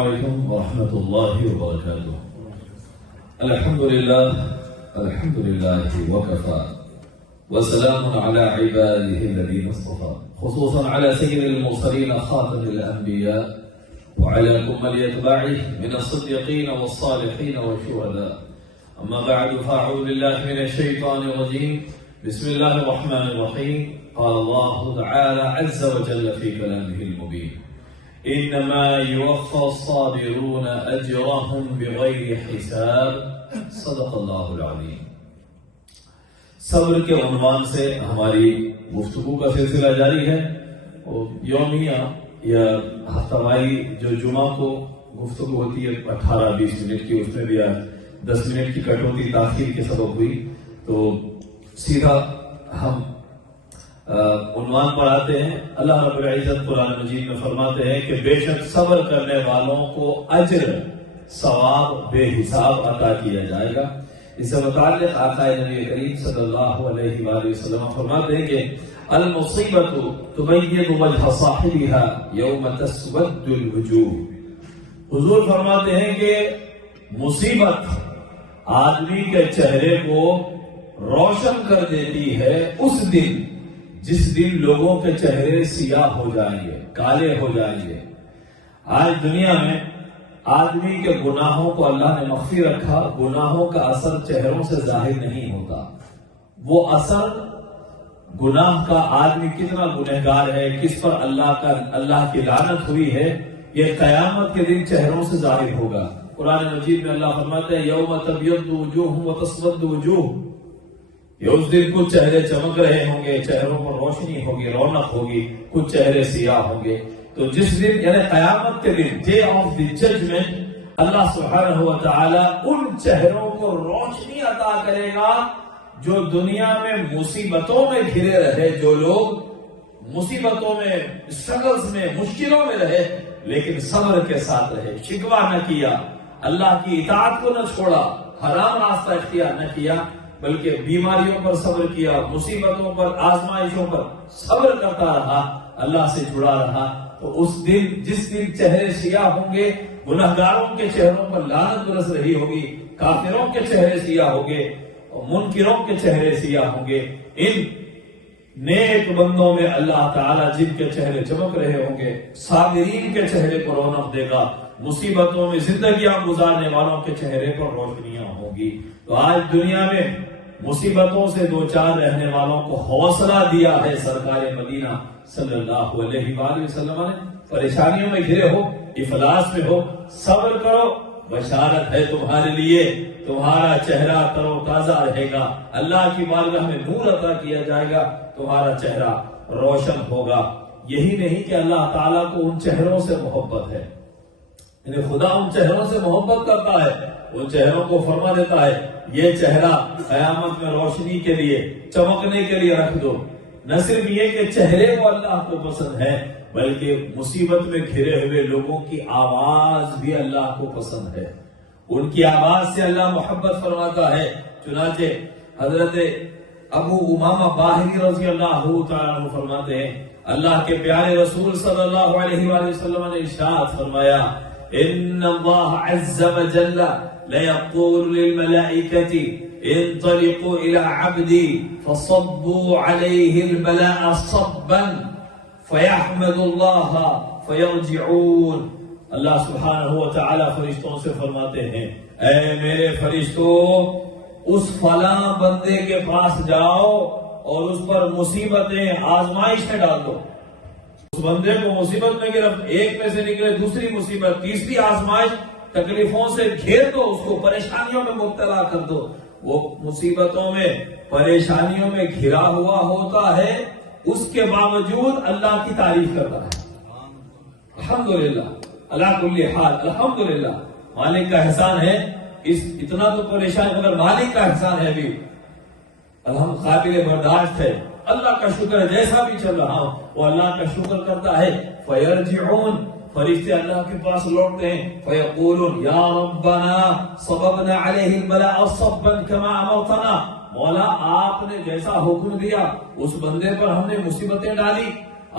عليكم ورحمة الله وبركاته. الحمد لله وكفى وسلام على عباده الذين اصطفى، خصوصا على سيد المرسلين خاتم الأنبياء وعلى كمل أتباعه من الصديقين والصالحين والشهداء. أما بعد، فأعوذ بالله من الشيطان الرجيم. بسم الله الرحمن الرحيم. قال الله تعالى عز وجل في كلامه المبين: انما يوفى الصابرون اجرهم بغیر حساب. صدق اللہ العظیم. صبر کے عنوان سے ہماری گفتگو کا سلسلہ جاری ہے. اور یومیہ یا ہفتہ واری جو جمعہ کو گفتگو ہوتی ہے 18-20 منٹ کی، اس میں بھی 10 منٹ کی کٹوتی تاخیر کے سبب ہوئی، تو سیدھا ہم عنوان پر آتے ہیں. اللہ رب العزت قرآن مجید میں فرماتے ہیں کہ بے شک صبر کرنے والوں کو اجر ثواب بے حساب عطا کیا جائے گا. اس سے متعلق آقا نبی کریم صلی اللہ علیہ وآلہ وسلم فرماتے ہیں کہ المصیبت تبید وجہ صاحبها یوم تسود الوجوہ. حضور فرماتے ہیں کہ مصیبت آدمی کے چہرے کو روشن کر دیتی ہے اس دن جس دن لوگوں کے چہرے سیاہ ہو جائیں گے، کالے ہو جائیں گے. آج دنیا میں آدمی کے گناہوں کو اللہ نے مخفی رکھا. گناہوں کا اثر چہروں سے ظاہر نہیں ہوتا. وہ اثر گناہ کا آدمی کتنا گنہگار ہے، کس پر اللہ کی لعنت ہوئی ہے، یہ قیامت کے دن چہروں سے ظاہر ہوگا. قرآن مجید میں اللہ فرماتے ہیں یوم تبیض وجوہ وتسود وجوہ. یہ اس دن کچھ چہرے چمک رہے ہوں گے، چہروں پر روشنی ہوگی، رونق ہوگی، کچھ چہرے سیاہ ہوں گے. تو جس دن یعنی قیامت کے دن، ڈے آف دی ججمنٹ، اللہ سبحانہ و تعالی ان چہروں کو روشنی عطا کرے گا جو دنیا میں مصیبتوں میں گھرے رہے. جو لوگ مصیبتوں میں، اسٹرگلز میں، مشکلوں میں رہے لیکن صبر کے ساتھ رہے، شکوہ نہ کیا، اللہ کی اطاعت کو نہ چھوڑا، حرام راستہ اختیار نہ کیا، بلکہ بیماریوں پر صبر کیا، مصیبتوں پر، آزمائشوں پر صبر کرتا رہا، اللہ سے جڑا رہا. تو اس دن، جس دن چہرے سیاہ ہوں گے، گنہگاروں کے چہروں پر لعنت برس رہی ہوگی، کافروں کے چہرے سیاہ ہوں گے اور منکروں کے چہرے سیاہ ہوں گے. ان نیک بندوں میں اللہ تعالیٰ جن کے چہرے چمک رہے ہوں گے، صابرین کے چہرے پر رونق دے گا، مصیبتوں میں زندگیاں گزارنے والوں کے چہرے پر روشنیاں ہوں گی. تو آج دنیا میں مصیبتوں سے دوچار رہنے والوں کو حوصلہ دیا ہے سرکار مدینہ صلی اللہ علیہ وآلہ وسلم نے. پریشانیوں میں گھرے ہو، افلاس میں ہو، صبر کرو، بشارت ہے تمہارے لیے، تمہارا چہرہ تر و تازہ رہے گا، اللہ کی بارگاہ میں نور عطا کیا جائے گا، تمہارا چہرہ روشن ہوگا. یہی نہیں کہ اللہ تعالیٰ کو ان چہروں سے محبت ہے، یعنی خدا ان چہروں سے محبت کرتا ہے، ان چہروں کو فرما دیتا ہے یہ چہرہ قیامت میں روشنی کے لیے، چمکنے کے لیے رکھ دو. نہ صرف یہ کہ چہرے کو اللہ کو پسند ہے، بلکہ مصیبت میں گھرے ہوئے لوگوں کی آواز بھی اللہ کو پسند ہے. ان کی آواز سے اللہ محبت فرماتا ہے. چنانچہ حضرت ابو امامہ باہلی رضی اللہ تعالیٰ عنہ فرماتے ہیں اللہ کے پیارے رسول صلی اللہ علیہ وآلہ وسلم نے ارشاد فرمایا ان اللہ عز وجل ليقول للملائكة انطلقوا الى عبدي فصبوا عليه البلاء صبا فيحمد الله فيرجعون. اللہ سبحانہ و تعالی فرشتوں سے فرماتے ہیں اے میرے فرشتوں، اس فلاں بندے کے پاس جاؤ اور اس پر مصیبتیں، آزمائشیں ڈال دو. اس بندے کو مصیبت میں گرفت، ایک میں سے نکلے دوسری مصیبت، تیسری آزمائش، تکلیفوں سے گھیر دو، اس کو پریشانیوں میں مبتلا کر دو. وہ مصیبتوں میں، پریشانیوں میں گھرا ہوا ہوتا ہے، اس کے باوجود اللہ کی تعریف کرتا ہے. الحمدللہ اللہ کل حال، الحمدللہ مالک کا احسان ہے. اتنا تو پریشان مگر مالک کا احسان ہے بھی، الحمد قابل برداشت ہے. اللہ کا شکر ہے، جیسا بھی چل رہا ہوں وہ اللہ کا شکر کرتا ہے. فیرجعون، فرشتے اللہ کے پاس لوٹتے ہیں. فیقولون یا ربنا صببنا علیہ البلاء صبا کما امرتنا. مولا آپ نے جیسا حکم دیا اس بندے پر ہم نے مصیبتیں ڈالی،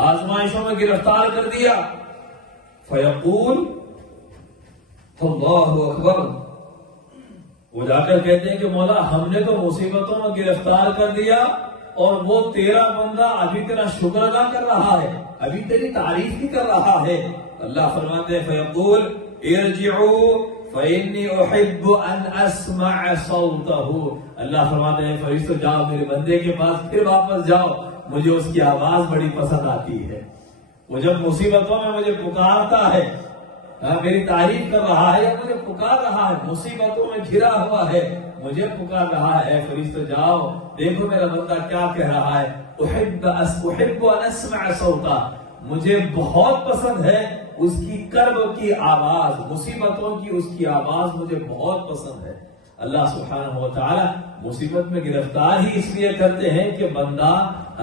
آزمائشوں میں گرفتار کر دیا. فیقول، اللہ اکبر. وہ جا کر کہتے ہیں کہ مولا ہم نے تو مصیبتوں میں گرفتار کر دیا اور وہ تیرا بندہ ابھی تیرا شکر ادا کر رہا ہے, ابھی تیری تعریف بھی کر رہا ہے. اللہ فرماتے ہیں فیقول ارجعوا فإنی احب ان اسمع صوته. اللہ فرماتے ہیں فرشتوں جاؤ میرے بندے کے پاس, پھر واپس جاؤ, مجھے اس کی آواز بڑی پسند آتی ہے. وہ جب مصیبتوں میں مجھے پکارتا ہے, میری تعریف کر رہا ہے, یا مجھے پکار رہا ہے, مصیبتوں میں گھرا ہوا ہے, مجھے پکار رہا ہے, فرشتوں جاؤ دیکھو میرا بندہ کیا کہہ رہا ہے. احب ان اسمع صوتا, مجھے بہت پسند ہے اس کی کرب کی آواز, مصیبتوں کی اس کی آواز مجھے بہت پسند ہے. اللہ سبحانہ و تعالی مصیبت میں گرفتار ہی اس لیے کرتے ہیں کہ بندہ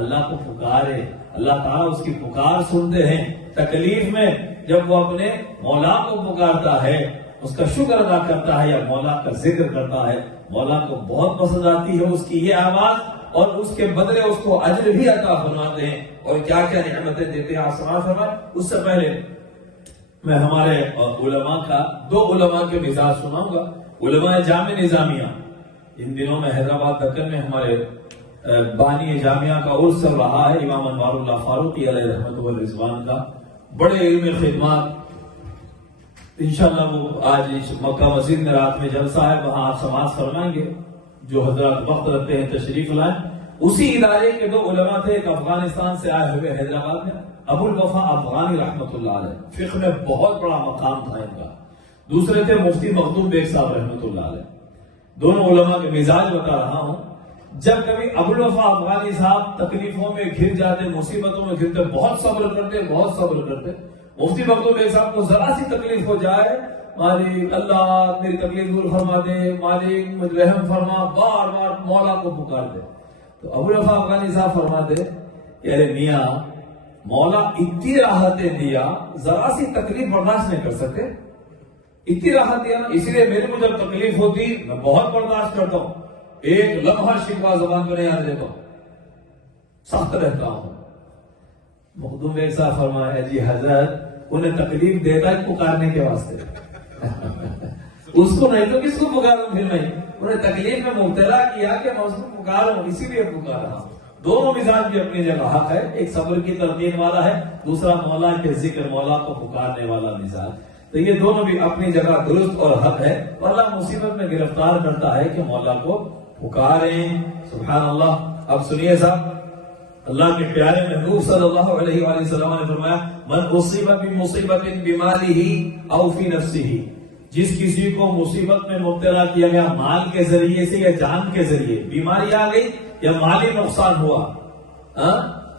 اللہ کو پکارے, اللہ تعالیٰ اس کی پکار سنتے ہیں. تکلیف میں جب وہ اپنے مولا کو پکارتا ہے, اس کا شکر ادا کرتا ہے یا مولا کا ذکر کرتا ہے, مولا کو بہت پسند آتی ہے اس کی یہ آواز, اور اس کے بدلے اس کو اجر بھی عطا فرماتے ہیں اور کیا کیا نعمتیں دیتے ہیں. آپ سماعت فرمائیں. اس سے پہلے میں ہمارے علماء کا, دو علماء کے مزاج سناؤں گا. علماء جامع نظامیہ, ان دنوں میں حیدرآباد دکن میں ہمارے بانی جامعہ کا عرس چل رہا ہے, امام انوار اللہ فاروقی علیہ رحمت و رضوان کا, بڑے علم خدمات. انشاءاللہ وہ آج مکہ مسجد میں رات میں جلسہ ہے, وہاں آپ سماعت فرمائیں گے. جو حضرات وقت رکھتے ہیں تشریف لائیں. اسی ادارے کے دو علماء تھے, ایک افغانستان سے آئے ہوئے حیدرآباد میں, ابو الوفا افغانی رحمت اللہ علیہ, فقہ میں بہت بڑا مقام تھا ان کا. دوسرے تھے مفتی مخدوم بیگ صاحب رحمت اللہ علیہ. دونوں علماء کے مزاج بتا رہا ہوں. جب کبھی ابو الوفا افغانی صاحب تکلیفوں میں گھر جاتے, مصیبتوں میں گھرتے, بہت صبر کرتے, بہت صبر کرتے. مفتی مخدوم بیگ صاحب کو ذرا سی تکلیف ہو جائے, مالک اللہ میری تکلیف دور فرما دے, مالک مجھ رحم فرما, بار بار مولا کو پکار دے. تو ابو الوفا افغانی صاحب فرماتے کہ ارے میاں, مولا اتنی راحتیں دیا, ذرا سی تکلیف برداشت نہیں کر سکتے, اتنی راحت دیا نا, اسی لیے میرے کو جب تکلیف ہوتی میں بہت برداشت کرتا ہوں, ایک لمحہ شکوہ زبان پہ نہیں آنے دیتا ہوں, سخت رہتا ہوں. مخدوم بیگ صاحب فرمایا جی حضرت انہیں تکلیف دیتا ہے پکارنے کے واسطے, اس کو نہیں تو کس کو پکاروں پھر میں, انہیں تکلیف میں مبتلا کیا کہ میں اس کو پکاروں, اسی لیے پکار رہا ہوں. دونوں مزاج بھی اپنی جگہ حق ہے, ایک صبر کی تلقین والا ہے, دوسرا مولا کے ذکر, مولا کو پکارنے والا مزاج. تو یہ دونوں بھی اپنی جگہ درست اور حق ہے. اللہ مصیبت میں گرفتار کرتا ہے کہ مولا کو پکاریں. سبحان اللہ. اب سنیے صاحب, اللہ کے پیارے محبوب صلی اللہ علیہ وآلہ وسلم نے فرمایا من اصیب بمصیبت بمالہ او فی نفسہ, جس کسی کو مصیبت میں مبتلا کیا گیا مال کے ذریعے سے یا جان کے ذریعے, بیماری آ گئی یا مالی نقصان ہوا,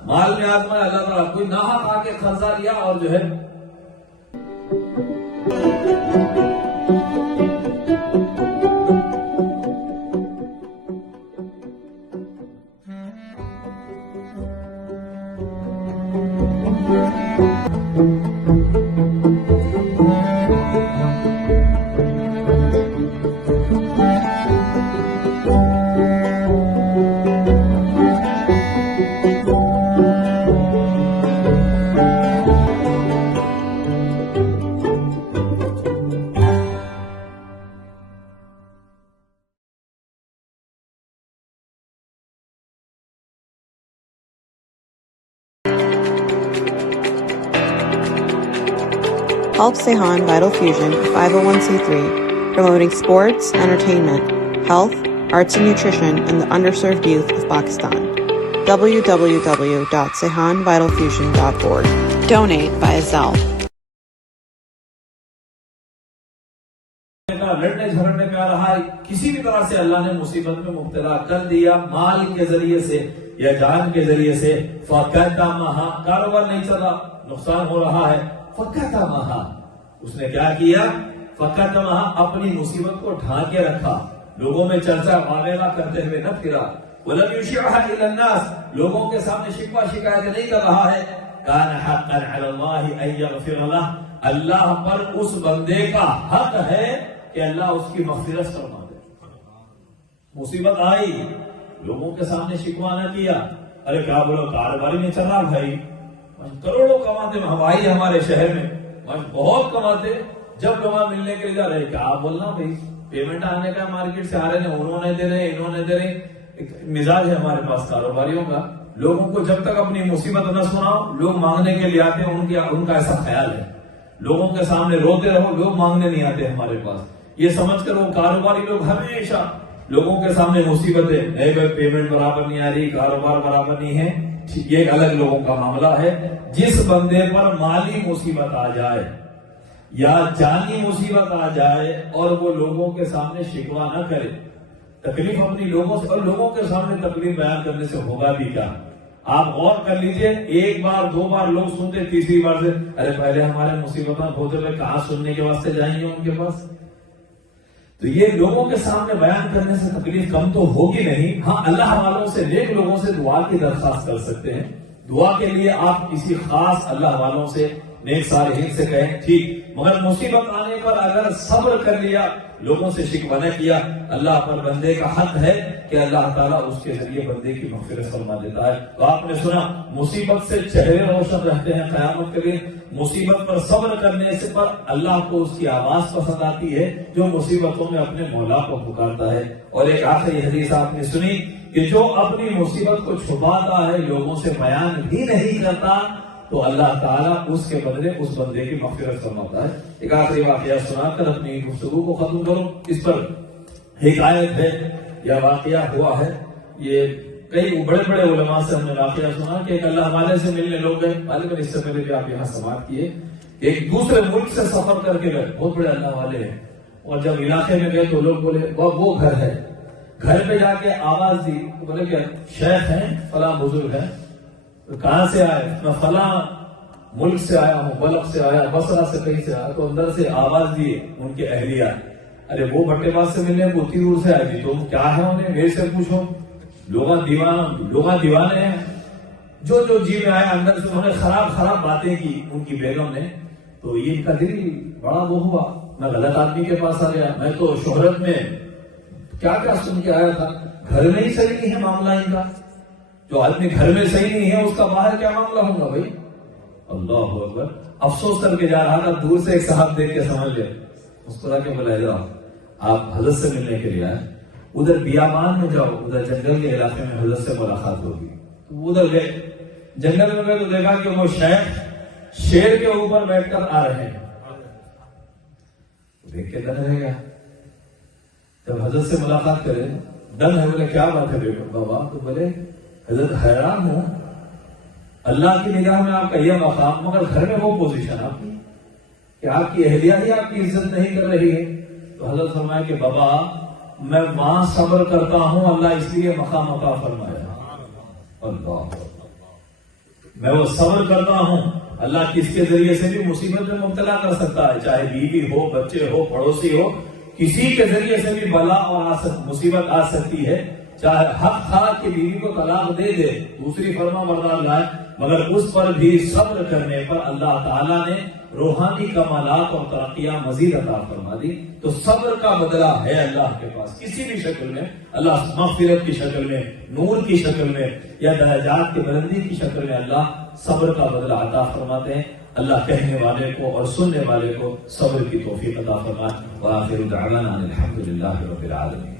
مال میں آزمایا اللہ تعالیٰ, کوئی ناحق آ کے قرضہ لیا اور جو ہے Help Sehan Vital Fusion, a 501c3, promoting sports, entertainment, health, arts and nutrition in the underserved youth of Pakistan. www.sehanvitalfusion.org. Donate by Zelle. لڑنے جھگڑنے پہ آ رہا ہے, کسی بھی طرح سے اللہ نے مصیبت میں مبتلا کر دیا, مال کے ذریعے سے یا جان کے ذریعے سے, فَقَدَمَهَا, کاروبار نہیں چلا, نقصان ہو رہا ہے, فَقَدَمَهَا, اس نے کیا کیا, فَقَدَمَهَا, اپنی مصیبت کو ڈھانکے رکھا, لوگوں میں چرچا وغیرہ کرتے ہوئے نہ پھرا, وَلَمْ يُشِعْهَا إِلَى النَّاسِ, لوگوں کے سامنے شکوہ شکایت نہیں کر رہا ہے. كَانَ حَقًّا عَلَى اللَّهِ أَن يَغْفِرَ لَهُ, اللہ پر اس بندے کا حق ہے کہ اللہ اس کی مغفرت فرما دے. مصیبت آئی, لوگوں کے سامنے شکوہ نہ کیا, ارے کیا بولو کاروباری میں چل رہا بھائی, کروڑوں کماتے, ہوائی ہمارے شہر میں بہت کماتے, جب کما ملنے کے لیے جا رہے، کیا بولنا بھائی، پیمنٹ آنے کا مارکیٹ سے آ رہے ہیں، انہوں نے دے رہے، انہوں نے دے رہے. ایک مزاج ہے ہمارے پاس کاروباریوں کا، لوگوں کو جب تک اپنی مصیبت نہ سناؤ لوگ مانگنے کے لیے آتے ہیں. ان کا ایسا خیال ہے، لوگوں کے سامنے روتے رہو، لوگ مانگنے نہیں آتے ہمارے پاس. یہ سمجھ کر وہ کاروباری لوگ ہمیشہ لوگوں کے سامنے مصیبتیں، نہیں بھائی پیمنٹ برابر نہیں آ رہی، کاروبار برابر نہیں ہے. یہ ایک الگ لوگوں کا معاملہ ہے. جس بندے پر مالی مصیبت آ جائے یا جانی مصیبت آ جائے اور وہ لوگوں کے سامنے شکوہ نہ کرے، تکلیف اپنی لوگوں سے، اور لوگوں کے سامنے تکلیف بیان کرنے سے ہوگا بھی کیا. آپ غور کر لیجئے، ایک بار دو بار لوگ سنتے، تیسری بار سے ارے پہلے ہمارے مصیبتیں ہوتے ہوئے کہاں سننے کے واسطے جائیں گے ان کے پاس. تو یہ لوگوں کے سامنے بیان کرنے سے تکلیف کم تو ہوگی نہیں. ہاں اللہ والوں سے، نیک لوگوں سے دعا کی درخواست کر سکتے ہیں. دعا کے لیے آپ کسی خاص اللہ والوں سے، نیک صالحین سے کہیں ٹھیک، مگر مصیبت آنے پر اگر صبر کر لیا، لوگوں سے شکوہ نہ کیا، اللہ پر بندے کا حق ہے کہ اللہ تعالیٰ اس کے ذریعے بندے کی مغفرت فرما دیتا ہے. تو آپ نے سنا مصیبت سے چہرے روشن رہتے ہیں قیامت کے دن. مصیبت پر صبر کرنے سے پر اللہ کو اس کی آواز پسند آتی ہے جو مصیبتوں میں اپنے مولا کو پکارتا ہے. اور ایک آخری حدیث آپ نے سنی کہ جو اپنی مصیبت کو چھپاتا ہے، لوگوں سے بیان بھی نہیں کرتا، تو اللہ تعالیٰ اس کے بدلے اس بندے کی مغفرت فرماتا ہے. ایک آخری واقعہ سنا کر اپنی گفتگو کو ختم کروں. اس پر حکایت ہے یا واقعہ ہوا ہے. یہ کئی بڑے بڑے علماء سے ہم نے واقعہ سنا کہ ایک اللہ والے سے ملنے لوگ گئے. غالباً اس سے پہلے بھی آپ یہاں سماعت کیے. ایک دوسرے ملک سے سفر کر کے گئے، بہت بڑے اللہ والے ہیں. اور جب علاقے میں گئے تو لوگ بولے وہ گھر ہے. گھر پہ جا کے آواز دی، بولے کہ شیخ ہیں، فلاں بزرگ ہیں. کہاں سے آئے؟ میں فلاں ملک سے آیا ہوں، بلخ سے آیا، بصرہ سے کہیں سے آیا. تو اندر سے آواز دی ان کے اہلیہ، ارے وہ بٹے باز سے ملنے کو اتنی دور سے آئی تھی، تم کیا ہے انہیں میرے سے پوچھو. لوگ دیوانے ہیں. جو جی میں آیا اندر سے انہوں نے خراب باتیں کی ان کی بیگم نے. تو یہ ان کا دل بڑا وہ ہوا، میں غلط آدمی کے پاس آ گیا، میں تو شہرت میں کیا سن کے آیا تھا. گھر میں ہی صحیح نہیں ہے معاملہ ان کا. جو آدمی گھر میں صحیح نہیں ہے اس کا باہر کیا معاملہ ہوگا بھائی. اللہ اکبر. افسوس کر کے جا رہا تھا، دور سے ایک صاحب دیکھ کے سمجھ لیا، مسکرا کے بلائے جاؤ آپ حضرت سے ملنے کے لیے آئے، ادھر بیابان میں جاؤ، ادھر جنگل کے علاقے میں حضرت سے ملاقات ہوگی. تو ادھر گئے، جنگل میں گئے تو دیکھا کہ وہ شیخ شیر کے اوپر بیٹھ کر آ رہے ہیں. دیکھ کے دن رہ گیا. جب حضرت سے ملاقات کرے، دن ہے، بولے کیا بات ہے بابا؟ تو بولے حضرت حیران ہوں، اللہ کی نگاہ میں آپ کا یہ مقام، مگر گھر میں وہ پوزیشن آپ کی کہ آپ کی اہلیہ ہی آپ کی عزت نہیں کر رہی ہے. تو حضرت فرمایا کہ بابا میں وہاں صبر کرتا ہوں، اللہ اس لیے مقام عطا فرمایا. اللہ، میں وہ صبر کرتا ہوں، اللہ کس کے ذریعے سے بھی مصیبت میں مبتلا کر سکتا ہے، چاہے بیوی ہو، بچے ہو، پڑوسی ہو، کسی کے ذریعے سے بھی بلا اور مصیبت آ سکتی ہے. چاہے حق تھا کہ بیوی کو طلاق دے دے، دوسری فرما بردار لائے، مگر اس پر بھی صبر کرنے پر اللہ تعالیٰ نے روحانی کمالات اور ترقیاں مزید عطا فرما دی. تو صبر کا بدلہ ہے اللہ کے پاس کسی بھی شکل میں. اللہ مغفرت کی شکل میں، نور کی شکل میں، یا درجات کی بلندی کی شکل میں اللہ صبر کا بدلہ عطا فرماتے ہیں. اللہ کہنے والے کو اور سننے والے کو صبر کی توفیق عطا فرمائے. وآخر دعوانا الحمد للہ رب العالمین.